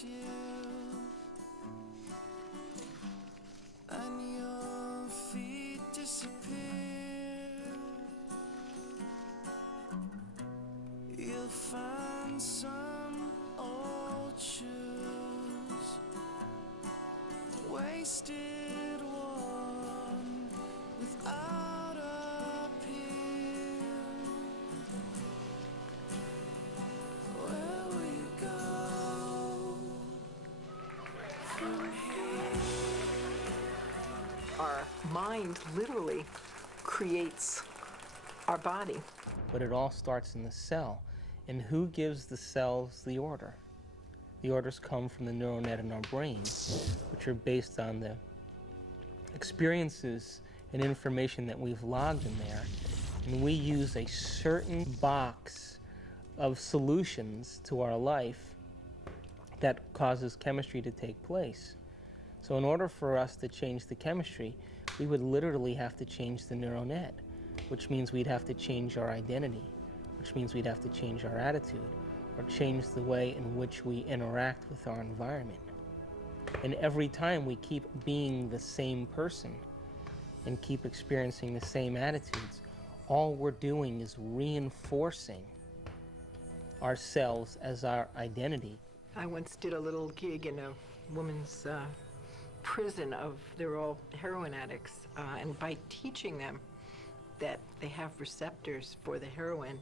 you, and your feet disappear, you'll find some old shoes, wasted one without a peel. Where will you go from here? Our mind literally creates our body. But it all starts in the cell. And who gives the cells the order? The orders come from the neural net in our brain, which are based on the experiences and information that we've logged in there. And we use a certain box of solutions to our life that causes chemistry to take place. So in order for us to change the chemistry, we would literally have to change the neural net, which means we'd have to change our identity, which means we'd have to change our attitude, or change the way in which we interact with our environment. And every time we keep being the same person and keep experiencing the same attitudes, all we're doing is reinforcing ourselves as our identity. I once did a little gig in a woman's prison they're all heroin addicts, and by teaching them that they have receptors for the heroin,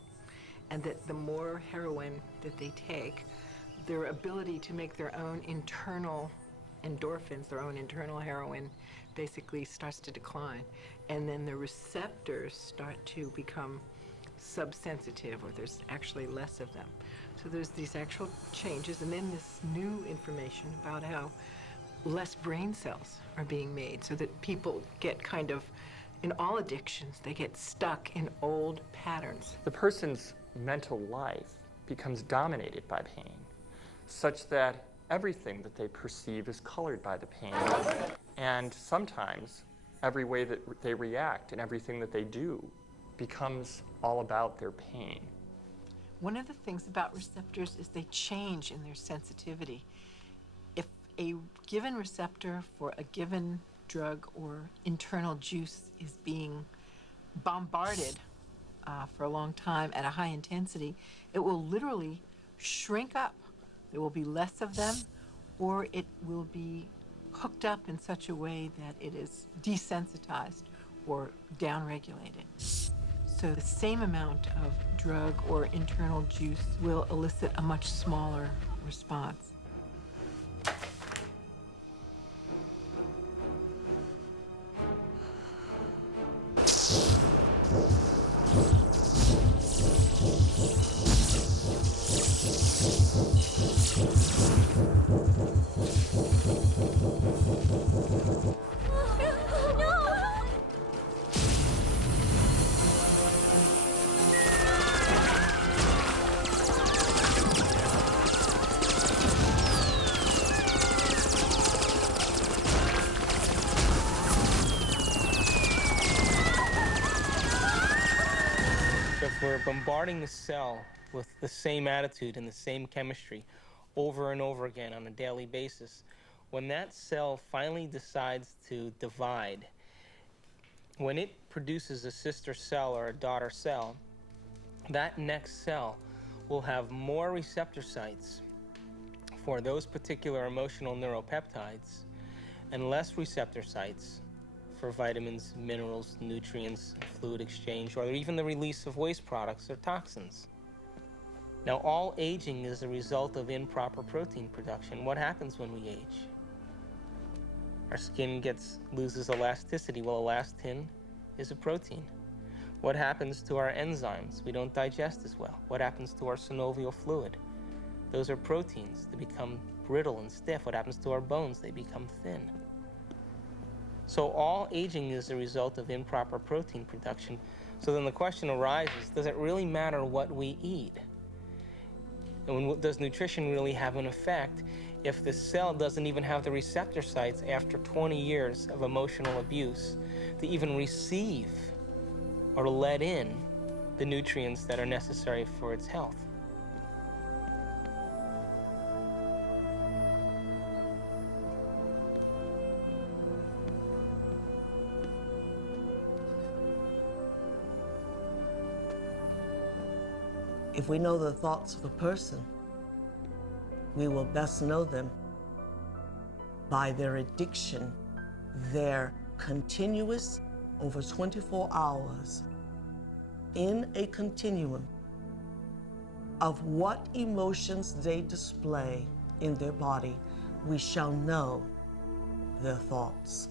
and that the more heroin that they take, their ability to make their own internal endorphins, their own internal heroin, basically starts to decline. And then the receptors start to become subsensitive, or there's actually less of them. So there's these actual changes, and then this new information about how less brain cells are being made, so that people get kind of, in all addictions, they get stuck in old patterns. The person's mental life becomes dominated by pain, such that everything that they perceive is colored by the pain. And sometimes every way that they react and everything that they do becomes all about their pain. One of the things about receptors is they change in their sensitivity. If a given receptor for a given drug or internal juice is being bombarded for a long time at a high intensity, it will literally shrink up. There will be less of them, or it will be hooked up in such a way that it is desensitized or downregulated. So the same amount of drug or internal juice will elicit a much smaller response. If we're bombarding the cell with the same attitude and the same chemistry over and over again on a daily basis, when that cell finally decides to divide, when it produces a sister cell or a daughter cell, that next cell will have more receptor sites for those particular emotional neuropeptides and less receptor sites for vitamins, minerals, nutrients, fluid exchange, or even the release of waste products or toxins. Now, all aging is a result of improper protein production. What happens when we age? Our skin loses elasticity. Well, elastin is a protein. What happens to our enzymes? We don't digest as well. What happens to our synovial fluid? Those are proteins. They become brittle and stiff. What happens to our bones? They become thin. So all aging is a result of improper protein production. So then the question arises, does it really matter what we eat? And does nutrition really have an effect if the cell doesn't even have the receptor sites after 20 years of emotional abuse to even receive or let in the nutrients that are necessary for its health? If we know the thoughts of a person, we will best know them by their addiction, their continuous, over 24 hours, in a continuum of what emotions they display in their body, we shall know their thoughts.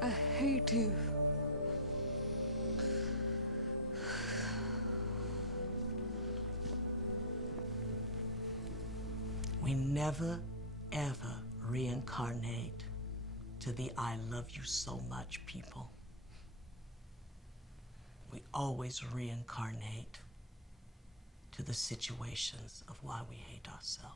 I hate you. We never, ever reincarnate to the I love you so much people. We always reincarnate to the situations of why we hate ourselves.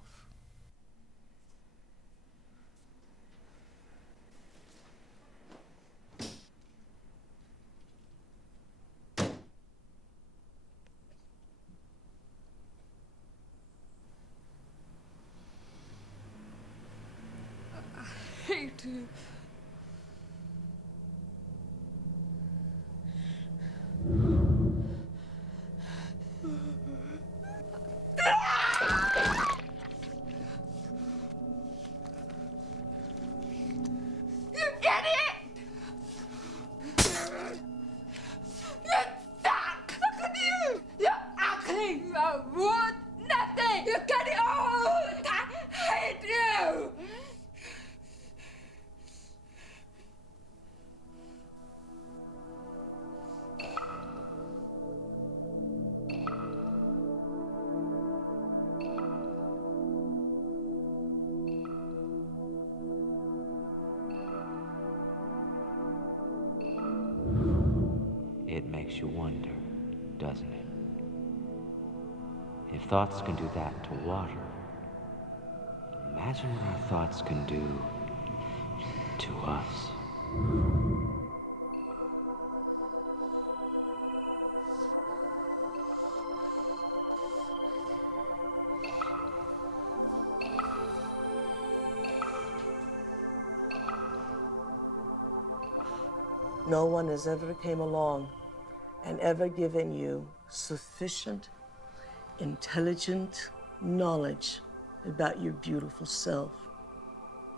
Hate you. You idiot! You suck! Look at you! You're ugly! You're worth nothing! You get it all! I hate you! It makes you wonder, doesn't it? If thoughts can do that to water, imagine what our thoughts can do to us. No one has ever came along and ever given you sufficient, intelligent knowledge about your beautiful self,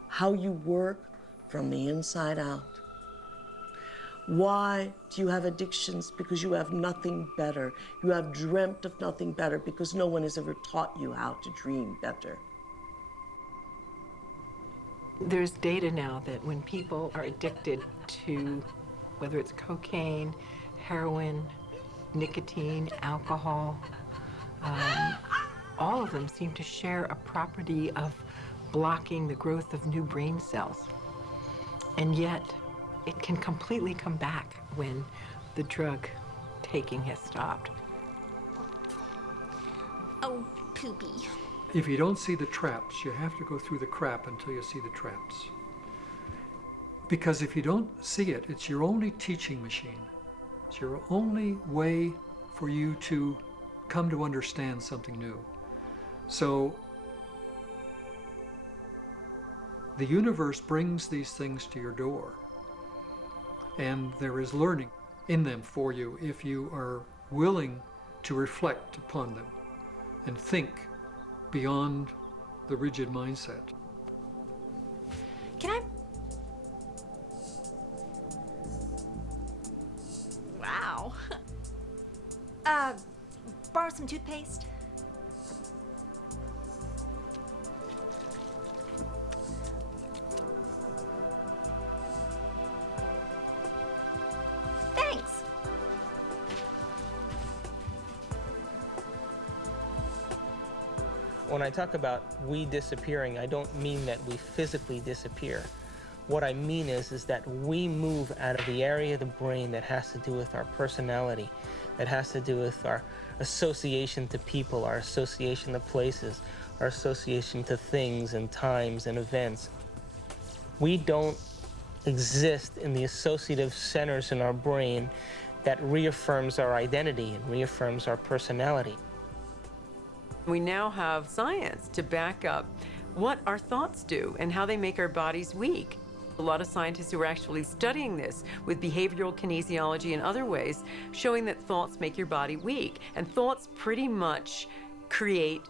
how you work from the inside out. Why do you have addictions? Because you have nothing better. You have dreamt of nothing better because no one has ever taught you how to dream better. There's data now that when people are addicted to whether it's cocaine, heroin, nicotine, alcohol, all of them seem to share a property of blocking the growth of new brain cells. And yet, it can completely come back when the drug taking has stopped. Oh, poopy. If you don't see the traps, you have to go through the crap until you see the traps. Because if you don't see it, it's your only teaching machine. It's your only way for you to come to understand something new. So the universe brings these things to your door, and there is learning in them for you if you are willing to reflect upon them and think beyond the rigid mindset. Can I? Wow. Borrow some toothpaste? Thanks. When I talk about we disappearing, I don't mean that we physically disappear. What I mean is that we move out of the area of the brain that has to do with our personality, that has to do with our association to people, our association to places, our association to things and times and events. We don't exist in the associative centers in our brain that reaffirms our identity and reaffirms our personality. We now have science to back up what our thoughts do and how they make our bodies weak. A lot of scientists who are actually studying this with behavioral kinesiology and other ways, showing that thoughts make your body weak. And thoughts pretty much create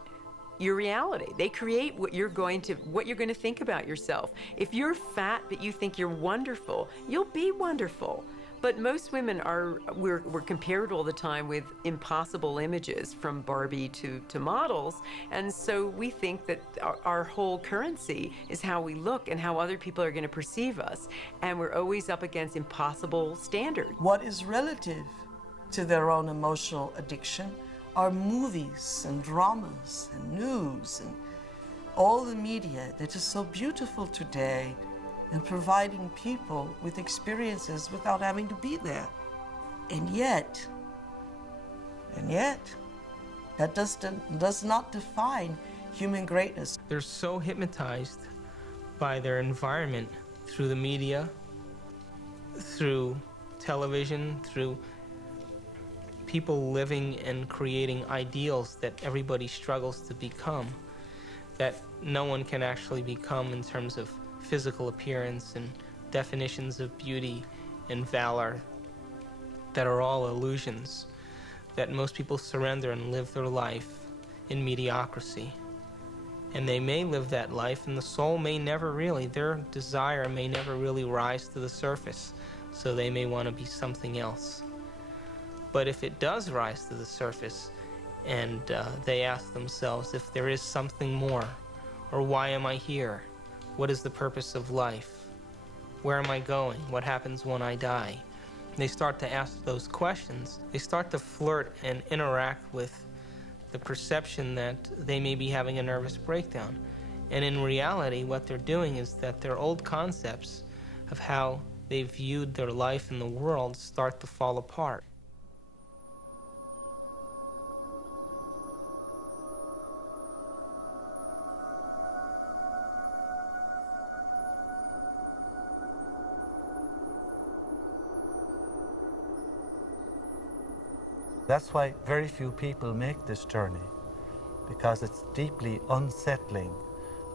your reality. They create what you're going to think about yourself. If you're fat but you think you're wonderful, you'll be wonderful. But most women we're compared all the time with impossible images, from Barbie to models. And so we think that our whole currency is how we look and how other people are going to perceive us. And we're always up against impossible standards. What is relative to their own emotional addiction are movies and dramas and news and all the media that is so beautiful today, and providing people with experiences without having to be there. And yet, that does not define human greatness. They're so hypnotized by their environment through the media, through television, through people living and creating ideals that everybody struggles to become, that no one can actually become in terms of physical appearance and definitions of beauty and valor, that are all illusions, that most people surrender and live their life in mediocrity. And they may live that life, and the soul may never really, their desire may never really rise to the surface, so they may want to be something else. But if it does rise to the surface, and they ask themselves if there is something more, or why am I here? What is the purpose of life? Where am I going? What happens when I die? They start to ask those questions. They start to flirt and interact with the perception that they may be having a nervous breakdown. And in reality, what they're doing is that their old concepts of how they viewed their life in the world start to fall apart. That's why very few people make this journey, because it's deeply unsettling.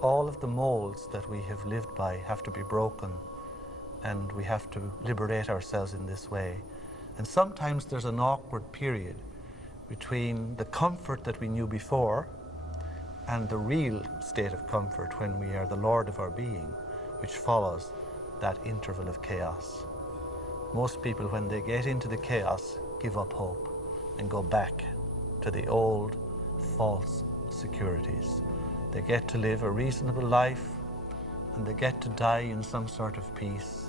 All of the molds that we have lived by have to be broken, and we have to liberate ourselves in this way. And sometimes there's an awkward period between the comfort that we knew before and the real state of comfort when we are the Lord of our being, which follows that interval of chaos. Most people, when they get into the chaos, give up hope and go back to the old false securities. They get to live a reasonable life and they get to die in some sort of peace,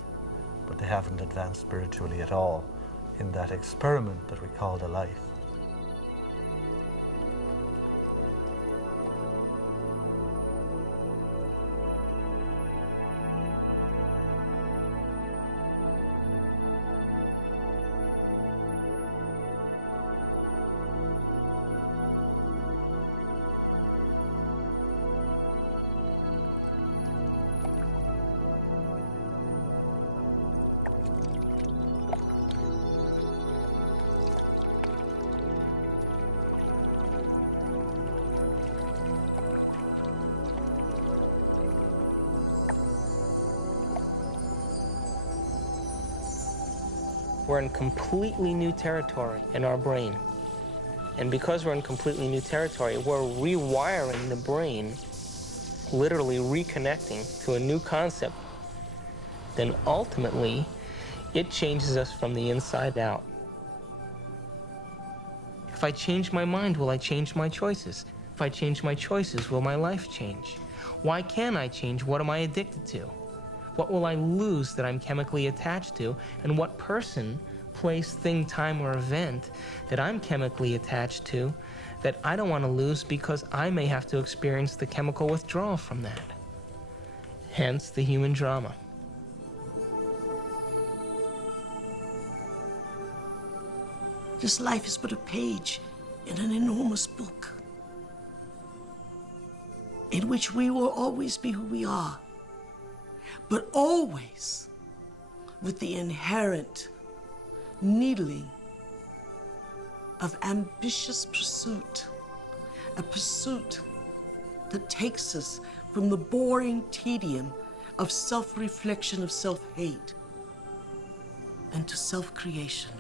but they haven't advanced spiritually at all in that experiment that we call a life. We're in completely new territory in our brain. And because we're in completely new territory, we're rewiring the brain, literally reconnecting to a new concept. Then ultimately, it changes us from the inside out. If I change my mind, will I change my choices? If I change my choices, will my life change? Why can't I change? What am I addicted to? What will I lose that I'm chemically attached to? And what person, place, thing, time, or event that I'm chemically attached to that I don't want to lose because I may have to experience the chemical withdrawal from that? Hence the human drama. This life is but a page in an enormous book in which we will always be who we are, but always with the inherent needling of ambitious pursuit, a pursuit that takes us from the boring tedium of self-reflection, of self-hate, and to self-creation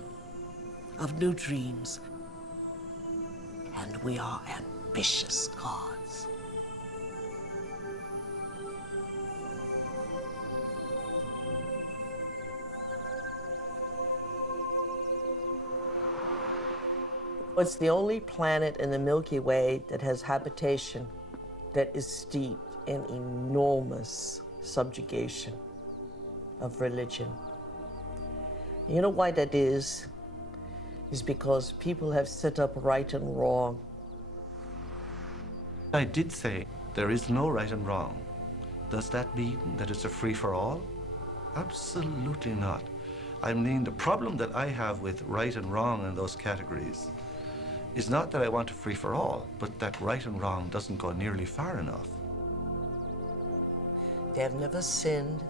of new dreams. And we are ambitious gods. It's the only planet in the Milky Way that has habitation that is steeped in enormous subjugation of religion. You know why that is? Is because people have set up right and wrong. I did say there is no right and wrong. Does that mean that it's a free-for-all? Absolutely not. I mean, the problem that I have with right and wrong in those categories is not that I want a free-for-all, but that right and wrong doesn't go nearly far enough. They have never sinned.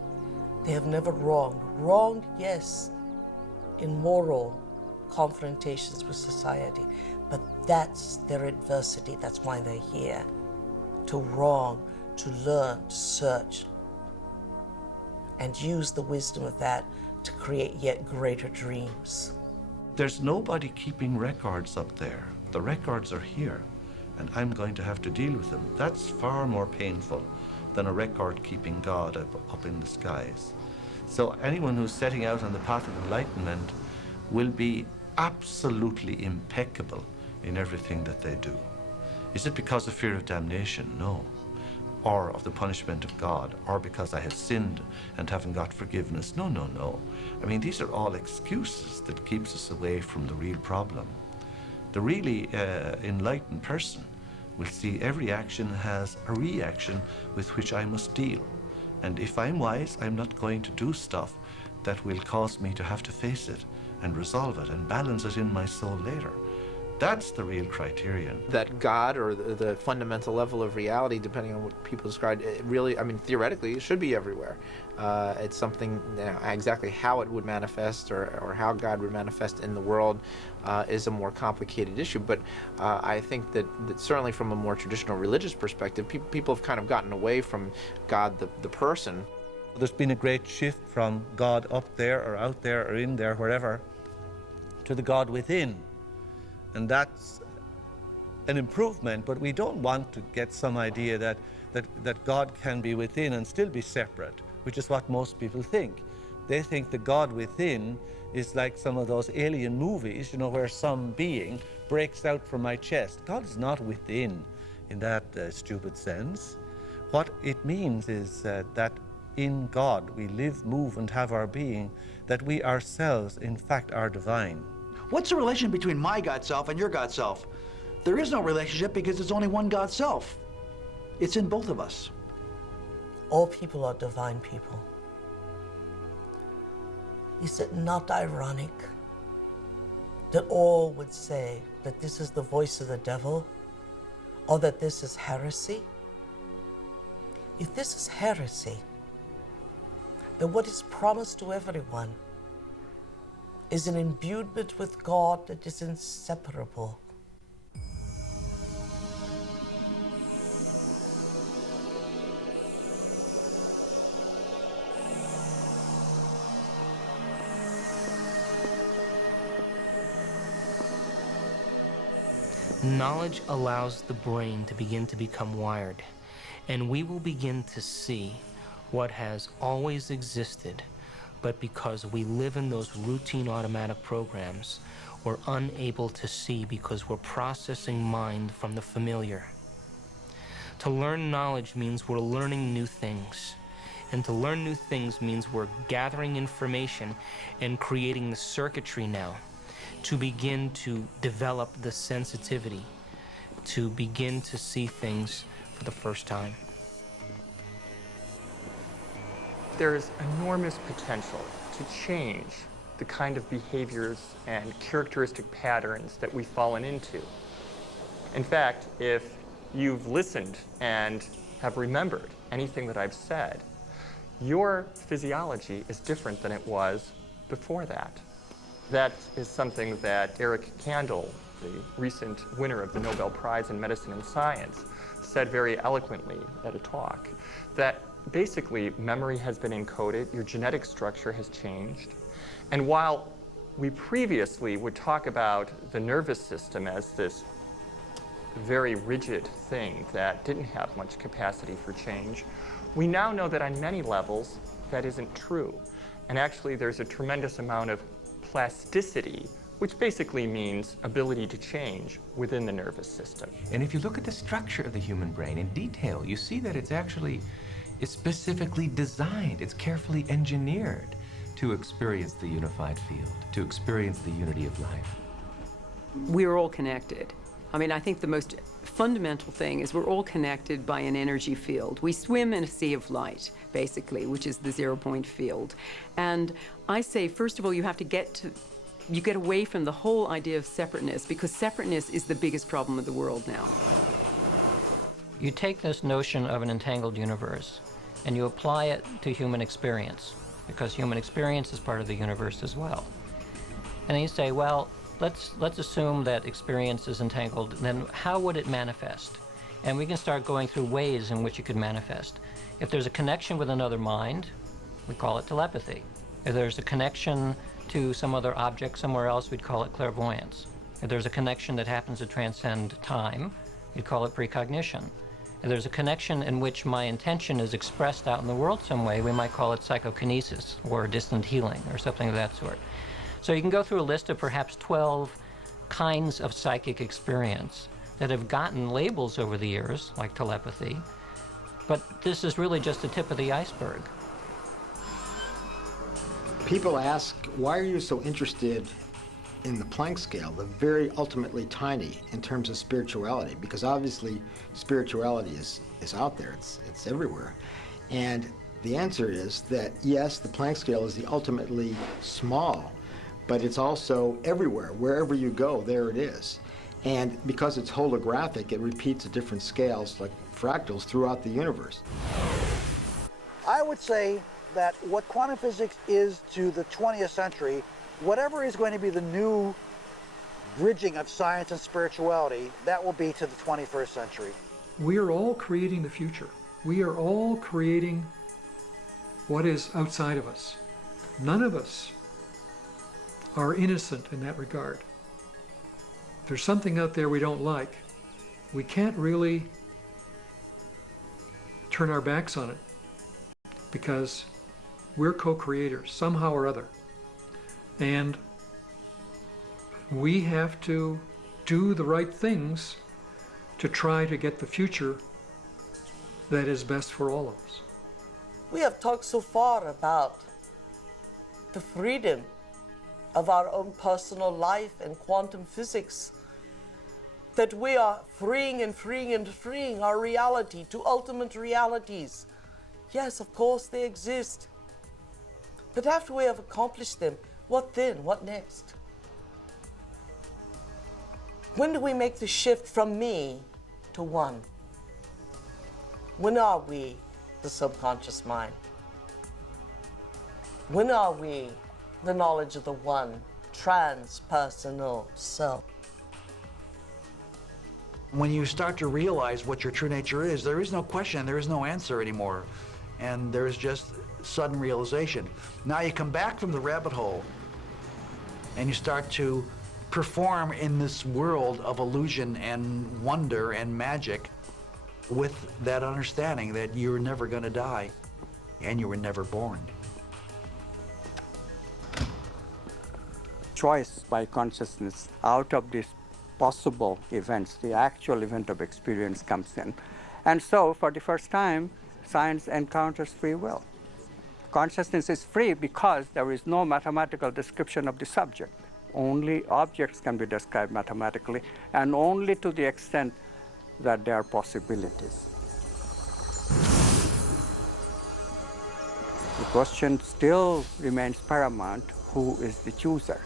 They have never wronged. Wronged, yes, in moral confrontations with society, but that's their adversity. That's why they're here. To wrong, to learn, to search, and use the wisdom of that to create yet greater dreams. There's nobody keeping records up there. The records are here, and I'm going to have to deal with them. That's far more painful than a record-keeping God up in the skies. So anyone who's setting out on the path of enlightenment will be absolutely impeccable in everything that they do. Is it because of fear of damnation? No. Or of the punishment of God, or because I have sinned and haven't got forgiveness? No, no, no. I mean, these are all excuses that keeps us away from the real problem. The really enlightened person will see every action has a reaction with which I must deal. And if I'm wise, I'm not going to do stuff that will cause me to have to face it and resolve it and balance it in my soul later. That's the real criterion. That God, or the fundamental level of reality, depending on what people describe, it really, I mean, theoretically, it should be everywhere. It's something, you know, exactly how it would manifest or how God would manifest in the world is a more complicated issue. But I think that certainly from a more traditional religious perspective, people have kind of gotten away from God, the person. There's been a great shift from God up there or out there or in there, wherever, to the God within. And that's an improvement, but we don't want to get some idea that God can be within and still be separate, which is what most people think. They think the God within is like some of those alien movies, you know, where some being breaks out from my chest. God is not within in that stupid sense. What it means is that in God we live, move, and have our being, that we ourselves, in fact, are divine. What's the relation between my God self and your God self? There is no relationship because it's only one God self. It's in both of us. All people are divine people. Is it not ironic that all would say that this is the voice of the devil or that this is heresy? If this is heresy, then what is promised to everyone is an imbuement with God that is inseparable. Knowledge allows the brain to begin to become wired, and we will begin to see what has always existed, but because we live in those routine automatic programs, we're unable to see because we're processing mind from the familiar. To learn knowledge means we're learning new things. And to learn new things means we're gathering information and creating the circuitry now to begin to develop the sensitivity, to begin to see things for the first time. There is enormous potential to change the kind of behaviors and characteristic patterns that we've fallen into. In fact, if you've listened and have remembered anything that I've said, your physiology is different than it was before that. That is something that Eric Kandel, the recent winner of the Nobel Prize in Medicine and Science, said very eloquently at a talk, that basically memory has been encoded, your genetic structure has changed. And while we previously would talk about the nervous system as this very rigid thing that didn't have much capacity for change, we now know that on many levels that isn't true. And actually there's a tremendous amount of plasticity, which basically means ability to change within the nervous system. And if you look at the structure of the human brain in detail, you see that it's specifically designed, it's carefully engineered to experience the unified field, to experience the unity of life. We're all connected. I mean, I think the most fundamental thing is we're all connected by an energy field. We swim in a sea of light, basically, which is the zero-point field. And I say, first of all, you get away from the whole idea of separateness, because separateness is the biggest problem of the world now. You take this notion of an entangled universe and you apply it to human experience, because human experience is part of the universe as well. And then you say, well, let's assume that experience is entangled, then how would it manifest? And we can start going through ways in which it could manifest. If there's a connection with another mind, we call it telepathy. If there's a connection to some other object somewhere else, we'd call it clairvoyance. If there's a connection that happens to transcend time, we'd call it precognition. If there's a connection in which my intention is expressed out in the world some way, we might call it psychokinesis or distant healing or something of that sort. So you can go through a list of perhaps 12 kinds of psychic experience that have gotten labels over the years, like telepathy, but this is really just the tip of the iceberg. People ask, why are you so interested in the Planck scale, the very ultimately tiny in terms of spirituality? Because obviously spirituality is out there, it's everywhere. And the answer is that yes, the Planck scale is the ultimately small, but it's also everywhere. Wherever you go, there it is. And because it's holographic, it repeats at different scales, like fractals, throughout the universe. I would say that what quantum physics is to the 20th century, whatever is going to be the new bridging of science and spirituality, that will be to the 21st century. We are all creating the future. We are all creating what is outside of us. None of us are innocent in that regard. If there's something out there we don't like, we can't really turn our backs on it, because we're co-creators somehow or other. And we have to do the right things to try to get the future that is best for all of us. We have talked so far about the freedom of our own personal life and quantum physics, that we are freeing and freeing and freeing our reality to ultimate realities. Yes, of course they exist. But after we have accomplished them, what then? What next? When do we make the shift from me to one? When are we the subconscious mind? When are we the knowledge of the one, transpersonal self? When you start to realize what your true nature is, there is no question, there is no answer anymore. And there is just sudden realization. Now you come back from the rabbit hole and you start to perform in this world of illusion and wonder and magic with that understanding that you're never going to die and you were never born. Choice by consciousness out of these possible events, the actual event of experience comes in. And so, for the first time, science encounters free will. Consciousness is free because there is no mathematical description of the subject. Only objects can be described mathematically, and only to the extent that they are possibilities. The question still remains paramount: who is the chooser?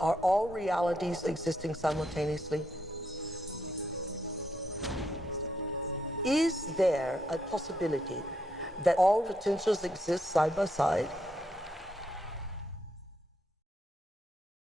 Are all realities existing simultaneously? Is there a possibility that all potentials exist side by side?